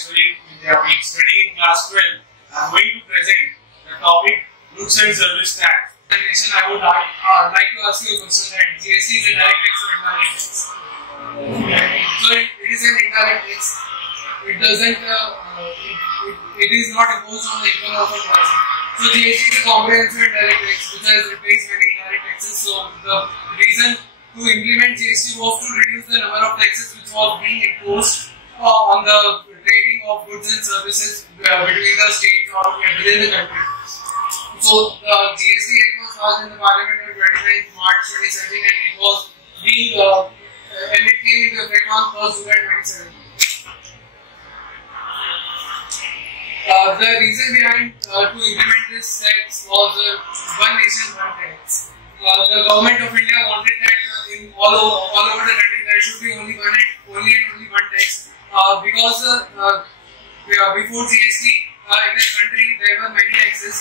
Maheshwari Vidyapeeth, studying in class 12. I am going to present the topic Goods and Service Tax. I would like to ask you a question that GST is a direct tax or indirect tax? So it is an indirect tax. It doesn't. It is not imposed on the income of a person. So GST is a comprehensive indirect tax because it pays many indirect taxes. So the reason to implement GST was to reduce the number of taxes which was being imposed on the trading of goods and services between the states or within the country. So the GST Act was passed in the Parliament on 29th March 2017 and it was being and it came into effect on 1st July 2017. The reason behind to implement this tax was one nation, one tax. The government of India wanted that in all over the country there should be only one tax because before GST in this country there were many taxes.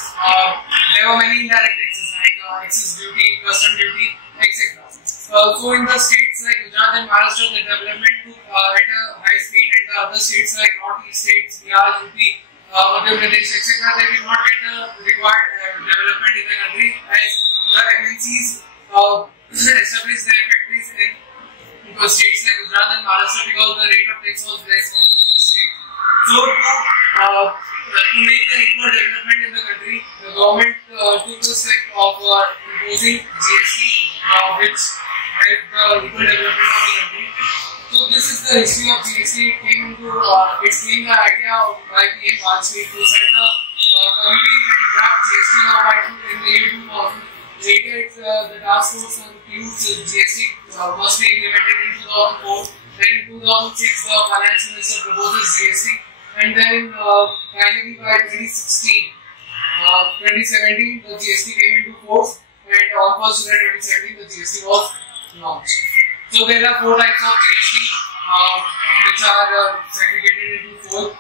There were many indirect taxes like excess duty, custom duty, etc. So in the states like Gujarat and Maharashtra, the development at a high speed, and the other states like Northeast states, Bihar, UP, Madhya Pradesh, etc. They did not get the required development in the country as the MNCs established their factories in states like Gujarat and Maharashtra because the rate of tax was less in these states. So to make the equal development in the country, the government took the step of imposing GST, which helped the equal development of the country. So this is the history of GST. It came the idea by PM Vajpayee who said the committee and draft GST law in the year 2000. Later, the task force concludes GST must be implemented in 2004. Then in 2006, the finance minister proposes GST, and then finally by 2017, the GST came into force, and on 1st July 2017, the GST was launched. So there are 4 types of GST, which are segregated into 4.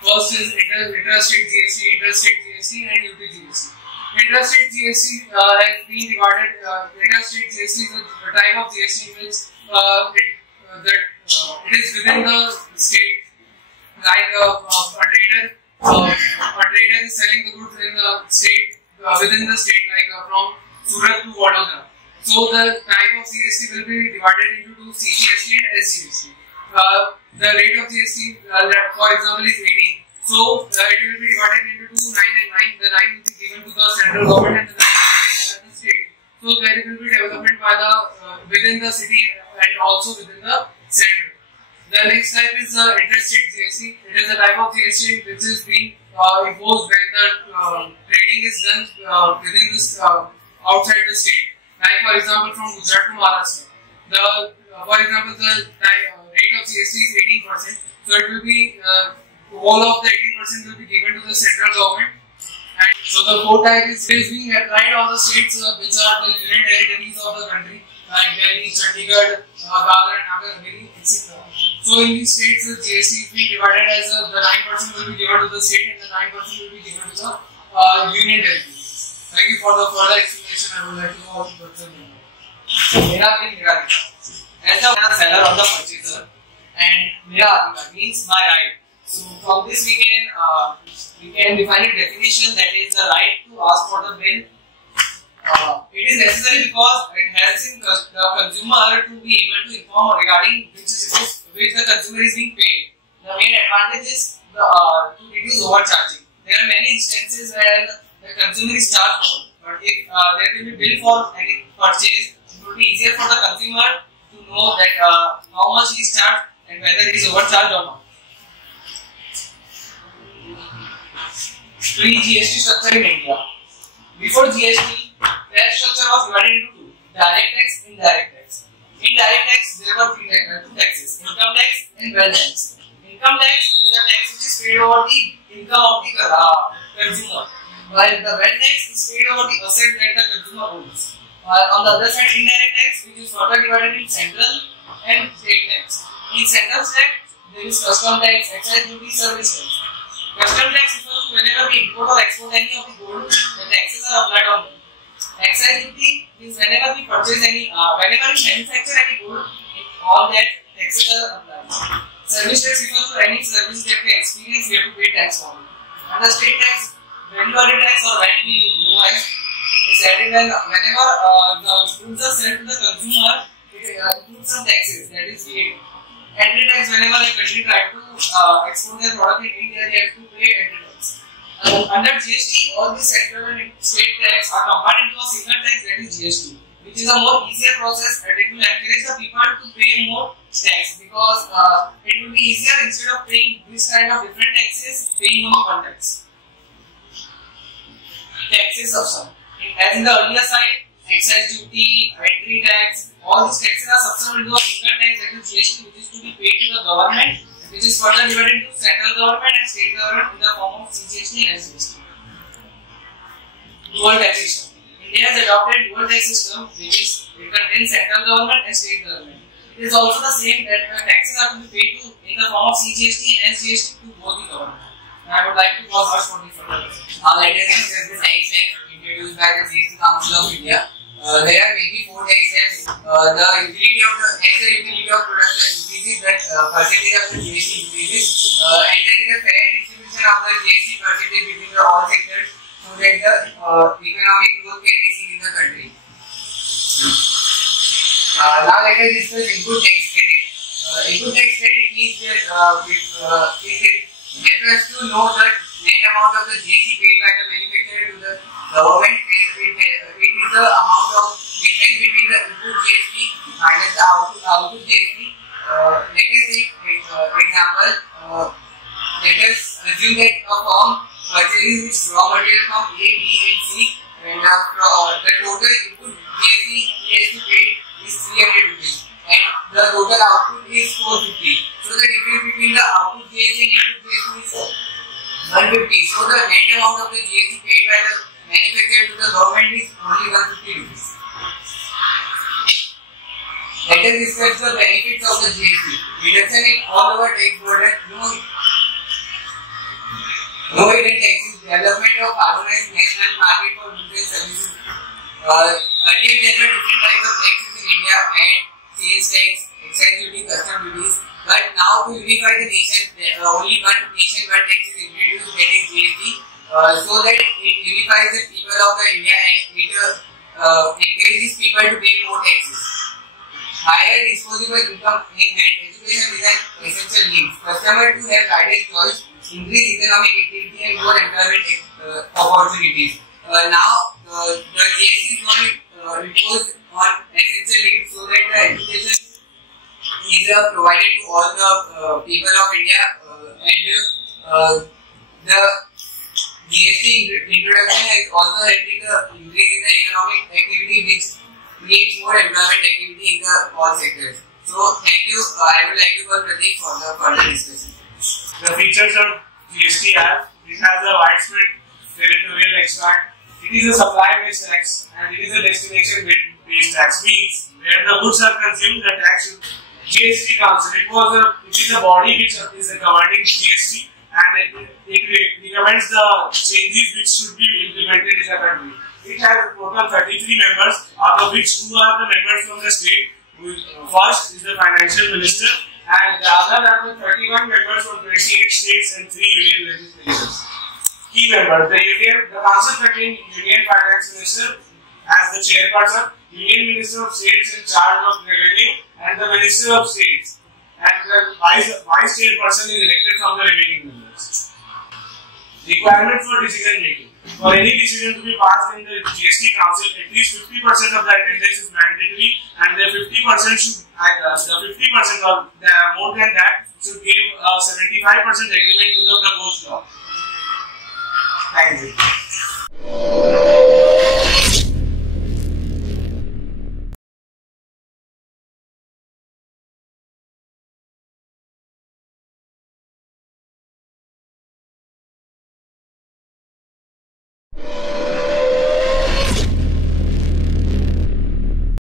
First is interstate GST, interstate GST, and UT GST. Interstate GST has been divided. Interstate GST is a type of GST which it is within the state. Like a trader is selling the goods in the state within the state, like from Surat to Vadodara. So the type of GST will be divided into 2: CGST and SGST. The rate of GST, for example, is 18. So it will be divided into 2, 9 and 9. The 9 will be given to the central government and the 9 will be given to the state. So there will be development by the within the city and also within the centre. The next type is interstate GST. It is a type of GST which is being imposed when the trading is done within this outside the state. Like for example, from Gujarat to Maharashtra. For example, the rate of GST is 18%. So it will be all of the 18% will be given to the central government. And so the 4th type is being applied on the states which are the union territories of the country, like Delhi, Chandigarh, Dadra and Nagar Haveli, etc. So in these states, the GST is being divided as the 9% will be given to the state and the 9% will be given to the union territories. Thank you for the further explanation. I would like to know what the person as a seller or the purchaser, and Mera Adhikar means my right. So from this we can define a definition, that is the right to ask for the bill. It is necessary because it helps in the consumer to be able to inform regarding which the consumer is being paid. The main advantage is to reduce overcharging. There are many instances where the consumer is charged more, but if there will be bill for any purchase, it will be easier for the consumer to know that how much he is charged and whether he is overcharged or not. Pre-GST structure in India. Before GST, tax structure was divided into 2: direct tax, indirect tax. Indirect tax, there were 2 taxes: income tax and wealth tax. Income tax is the tax which is paid over the income of the consumer, while the wealth tax is paid over the asset that the consumer owns. On the other side, indirect tax, which is further divided in central and state tax. In central tax, there is custom tax, excise duty, service tax. Custom tax refers to whenever we import or export any of the gold, the taxes are applied on them. Excise duty is whenever we purchase any, whenever we manufacture any gold, all that taxes are applied. service tax refers to any service that we experience, we have to pay tax on. And the state tax, value-added tax or rightly known as, is added whenever the goods are sold to the consumer, it includes some taxes, that is VAT. Entry tax, whenever a country tries to export their product in India, they have to pay entry tax. Under GST, all the central and state tax are combined into a single tax, that is GST, which is a more easier process and it will encourage the people to pay more tax because it will be easier instead of paying this kind of different taxes, paying only one tax. Taxes of some. As in the earlier side, excise duty, entry tax, all these taxes are subsumed into a single tax, that is GST, which is to be paid to the government, which is further divided into central government and state government in the form of CGST and SGST. Dual tax system. India has adopted dual tax system, which is it contains central government and state government. It is also the same that taxes are to be paid to in the form of CGST and SGST to both the government. I would like to pause much for the further. Now let us discuss the tax slab introduced by the GST Council of India. There are mainly 4 tax slabs. The utility of production increases, that percentage of the GST increases, and there is a fair distribution of the GST percentage between all sectors so that the economic growth can be seen in the country. Now let us discuss input tax credit. Input tax credit means that it helps us to know the net amount of the GST paid by the manufacturer to the government. It is the amount of difference between the input GST minus the output GST. Let us take example. Let us assume that a firm purchases its raw material from A, B and C, and the total input GST he has to pay is 300 rupees and the total output is 450. So the difference between the output GST and input GST is 150. So the net amount of the GST paid by the manufacturer to the government is only 150 rupees. Let us discuss the benefits of the GST. Reduction in all over tax burden, no hidden taxes, development of harmonized national market for goods and services. Earlier there were different types of taxes in India, and sales tax, excise duty, custom duties. But now to unify the nation, only one nation, one tax is introduced, that is GST, so that it unifies the people of the India and it encourages people to pay more taxes. Higher disposable income in hand, education is an essential need. Customers to have guided choice, increase economic activity and more employment opportunities. Now the GST is not imposed on essential needs so that the education is provided to all the people of India and the GST introduction has also helped in the increase in the economic activity which creates more employment activity in the all sectors. So thank you. I would like to call Pratik for the further discussion. The features of GST are: it has a widespread territorial expand, it is a supply-based tax, and it is a destination-based tax. Means where the goods are consumed, the tax should. GST Council, it is a body which is governing GST, and it recommends the changes which should be implemented in the country. It has a total 33 members, out of which 2 are the members from the state. First is the Financial Minister, and the other are the 31 members from 28 states and 3 union legislatures. Key members: the Council contains Union Finance Minister as the chairperson, Union Minister of States in charge of revenue, and the Minister of States. And the vice chairperson is elected from the remaining members. Requirement for decision making: for any decision to be passed in the GST Council, at least 50% of the attendance is mandatory, and the 50% should, or more than that, should give 75% agreement to the proposed law. Thank you.